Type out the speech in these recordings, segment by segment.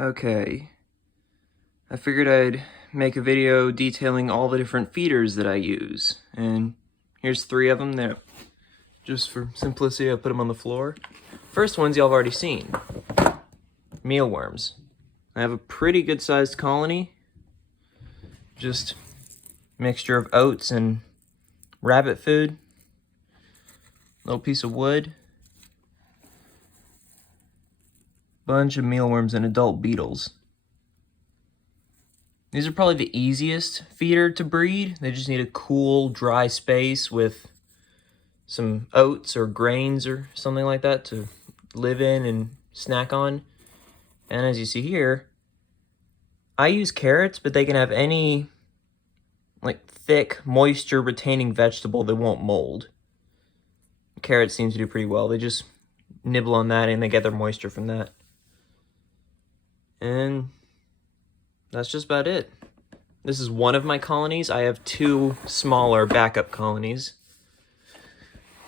Okay, I figured I'd make a video detailing all the different feeders that I use, and here's 3 of them there. Just for simplicity, I put them on the floor. First ones y'all have already seen, mealworms. I have a pretty good sized colony, just mixture of oats and rabbit food, little piece of wood, bunch of mealworms and adult beetles. These are probably the easiest feeder to breed. They just need a cool, dry space with some oats or grains or something like that to live in and snack on. And as you see here, I use carrots, but they can have any like thick, moisture retaining vegetable that won't mold. Carrots seem to do pretty well. They just nibble on that and they get their moisture from that. And that's just about it. This is one of my colonies. I have 2 smaller backup colonies.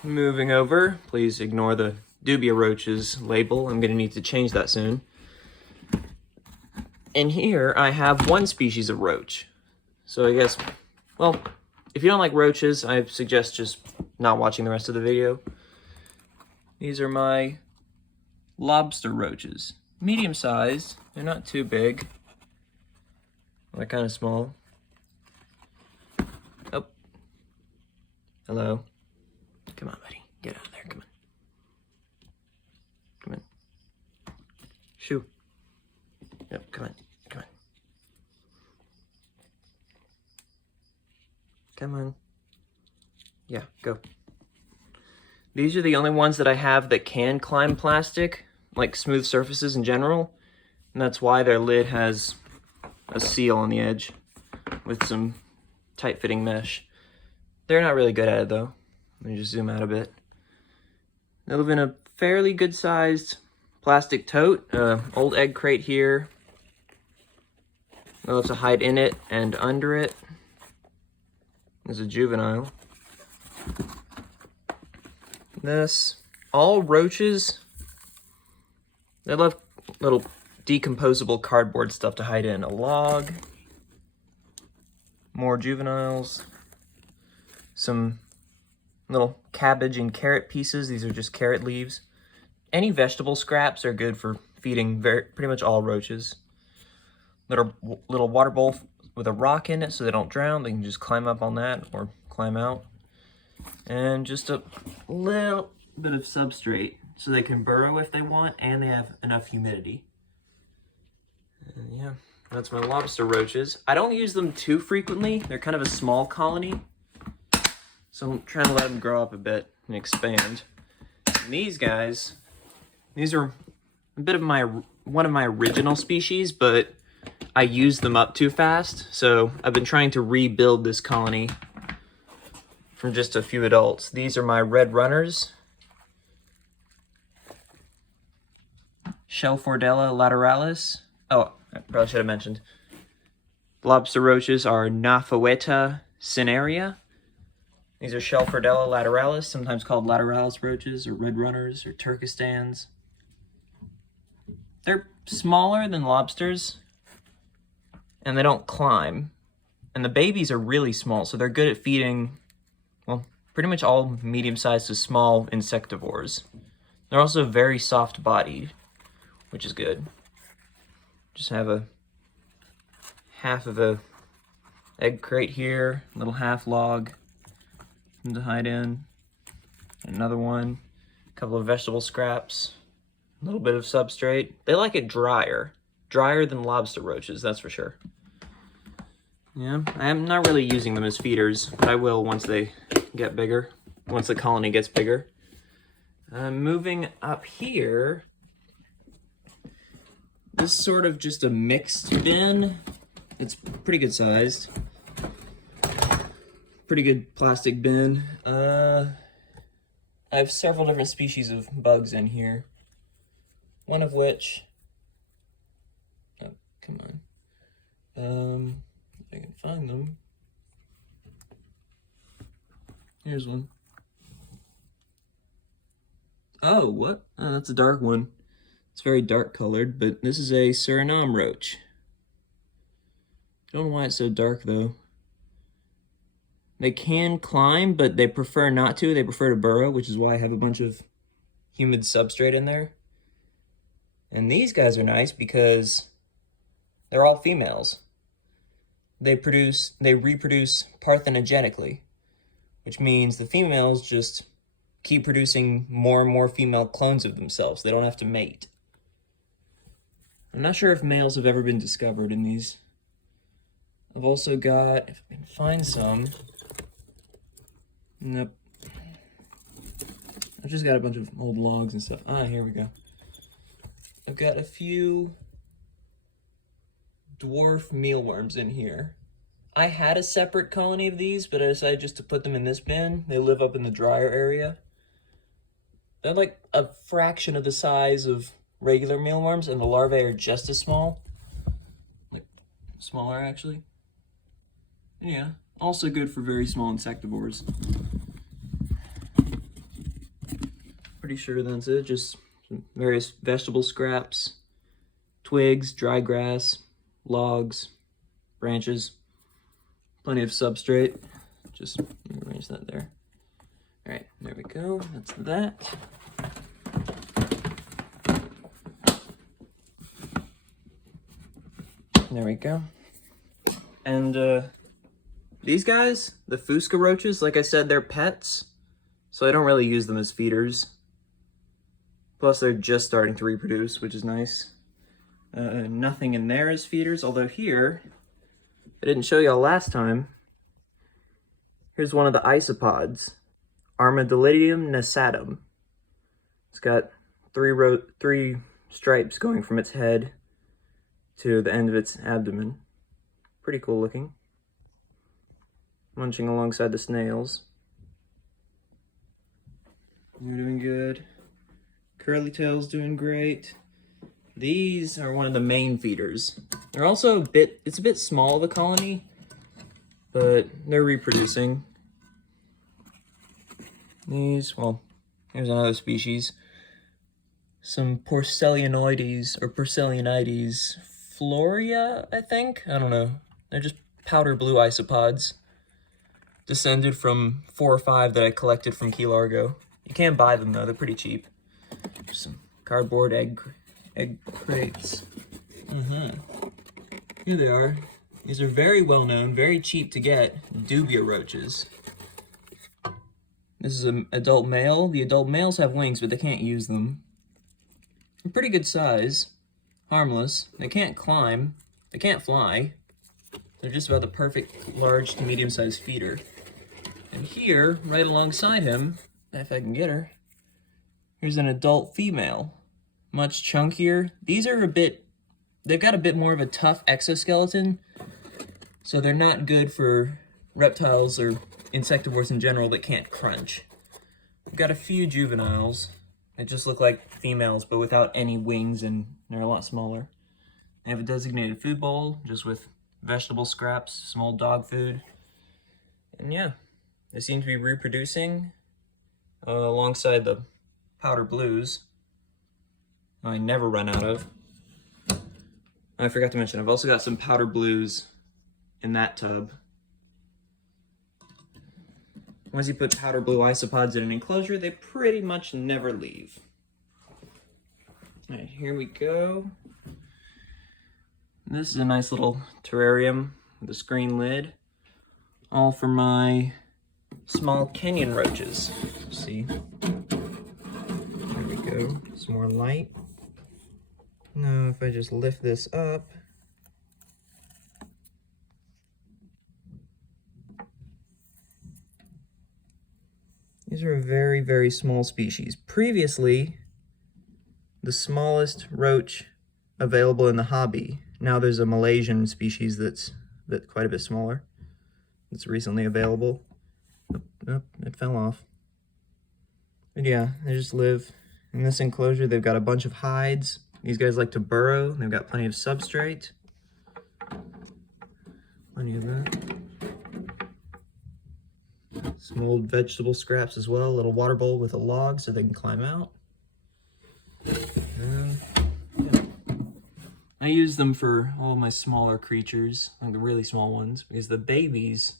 Moving over, please ignore the Dubia Roaches label. I'm gonna need to change that soon. And here I have 1 species of roach. So I guess, well, if you don't like roaches, I suggest just not watching the rest of the video. These are my Lobster Roaches. Medium sized, they're not too big. They're kind of small. Oh. Hello. Come on, buddy. Get out of there. Come on. Come on. Shoo. Yep, come on. Come on. Come on. Yeah, go. These are the only ones that I have that can climb plastic, like smooth surfaces in general. And that's why their lid has a seal on the edge with some tight-fitting mesh. They're not really good at it though. Let me just zoom out a bit. They live in a fairly good-sized plastic tote, old egg crate here. They love to hide in it and under it. There's a juvenile. All roaches, they love little decomposable cardboard stuff to hide in. A log, more juveniles, some little cabbage and carrot pieces. These are just carrot leaves. Any vegetable scraps are good for feeding pretty much all roaches. Little water bowl with a rock in it so they don't drown. They can just climb up on that or climb out. And just a little bit of substrate so they can burrow if they want and they have enough humidity. And yeah, that's my Lobster Roaches. I don't use them too frequently. They're kind of a small colony, so I'm trying to let them grow up a bit and expand. And these guys, these are a bit of one of my original species, but I used them up too fast, so I've been trying to rebuild this colony from just a few adults. These are my red runners. Shelfordella lateralis. Oh, I probably should have mentioned. Lobster roaches are Naphoeta cinerea. These are Shelfordella lateralis, sometimes called lateralis roaches, or red runners, or Turkestans. They're smaller than lobsters, and they don't climb. And the babies are really small, so they're good at feeding, well, pretty much all medium-sized to small insectivores. They're also very soft-bodied, which is good. Just have a half of a egg crate here, little half log to hide in, another one, a couple of vegetable scraps, a little bit of substrate. They like it drier than lobster roaches, that's for sure. Yeah, I'm not really using them as feeders, but I will once they get bigger, once the colony gets bigger. Moving up here, this is sort of just a mixed bin. It's pretty good sized. Pretty good plastic bin. I have several different species of bugs in here. One of which, oh, come on. If I can find them. Here's one. Oh, what? Oh, that's a dark one. It's very dark colored, but this is a Surinam Roach. I don't know why it's so dark though. They can climb, but they prefer not to. They prefer to burrow, which is why I have a bunch of humid substrate in there. And these guys are nice because they're all females. They reproduce parthenogenically, which means the females just keep producing more and more female clones of themselves. They don't have to mate. I'm not sure if males have ever been discovered in these. I've also got, if I can find some, nope. I've just got a bunch of old logs and stuff. Ah, here we go. I've got a few Dwarf Mealworms in here. I had a separate colony of these, but I decided just to put them in this bin. They live up in the drier area. They're like a fraction of the size of regular mealworms, and the larvae are just as small. Like, smaller actually. Yeah, also good for very small insectivores. Pretty sure that's it, just some various vegetable scraps, twigs, dry grass, logs, branches, plenty of substrate. Just arrange that there. All right, there we go, that's that. There we go. And these guys, the Fusca Roaches, like I said, they're pets, so I don't really use them as feeders. Plus, they're just starting to reproduce, which is nice. Nothing in there as feeders, although here, I didn't show y'all last time. Here's one of the Isopods, Armadillidium Nesatum. It's got three stripes going from its head to the end of its abdomen. Pretty cool looking. Munching alongside the snails. They're doing good. Curly tail's doing great. These are one of the main feeders. They're also it's a bit small of a colony, but they're reproducing. These, well, here's another species. Some Porcellinoides or Porcellinides floria, I think? I don't know. They're just powder blue isopods. Descended from 4 or 5 that I collected from Key Largo. You can buy them though, they're pretty cheap. Some cardboard egg crates. Here they are. These are very well known, very cheap to get, Dubia Roaches. This is an adult male. The adult males have wings, but they can't use them. They're pretty good size, harmless. They can't climb, they can't fly. They're just about the perfect large to medium-sized feeder. And here, right alongside him, if I can get her, here's an adult female. Much chunkier. These are they've got a bit more of a tough exoskeleton, so they're not good for reptiles or insectivores in general that can't crunch. I've got a few juveniles that just look like females, but without any wings, and they're a lot smaller. I have a designated food bowl, just with vegetable scraps, some old dog food. And yeah, they seem to be reproducing alongside the powder blues. I never run out of. I forgot to mention, I've also got some powder blues in that tub. Once you put powder blue isopods in an enclosure, they pretty much never leave. All right, here we go. This is a nice little terrarium with a screen lid, all for my small Kenyan roaches. See? There we go, some more light. Now, if I just lift this up, these are a very, very small species. Previously, the smallest roach available in the hobby. Now there's a Malaysian species that's quite a bit smaller. It's recently available. Oh, it fell off. But yeah, they just live in this enclosure. They've got a bunch of hides. These guys like to burrow. They've got plenty of substrate. Plenty of that. Some old vegetable scraps as well. A little water bowl with a log so they can climb out. And I use them for all my smaller creatures, like the really small ones, because the babies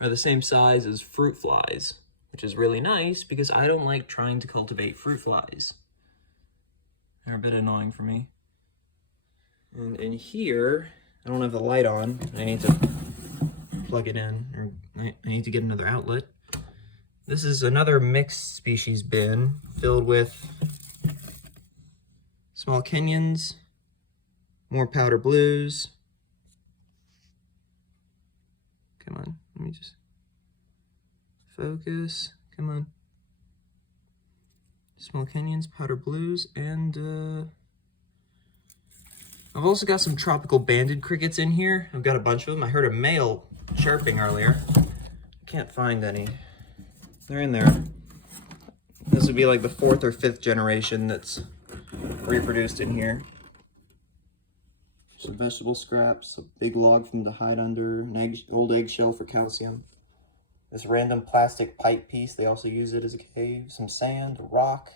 are the same size as fruit flies, which is really nice because I don't like trying to cultivate fruit flies. They're a bit annoying for me. And in here, I don't have the light on. I need to plug it in, or I need to get another outlet. This is another mixed species bin filled with small Kenyans, more powder blues. Come on, let me just focus. Come on. Small Kenyans, powder blues, and I've also got some tropical banded crickets in here. I've got a bunch of them. I heard a male chirping earlier. Can't find any. They're in there. This would be like the 4th or 5th generation that's reproduced in here. Some vegetable scraps, a big log from to hide under, an old eggshell for calcium. This random plastic pipe piece, they also use it as a cave. Some sand, a rock,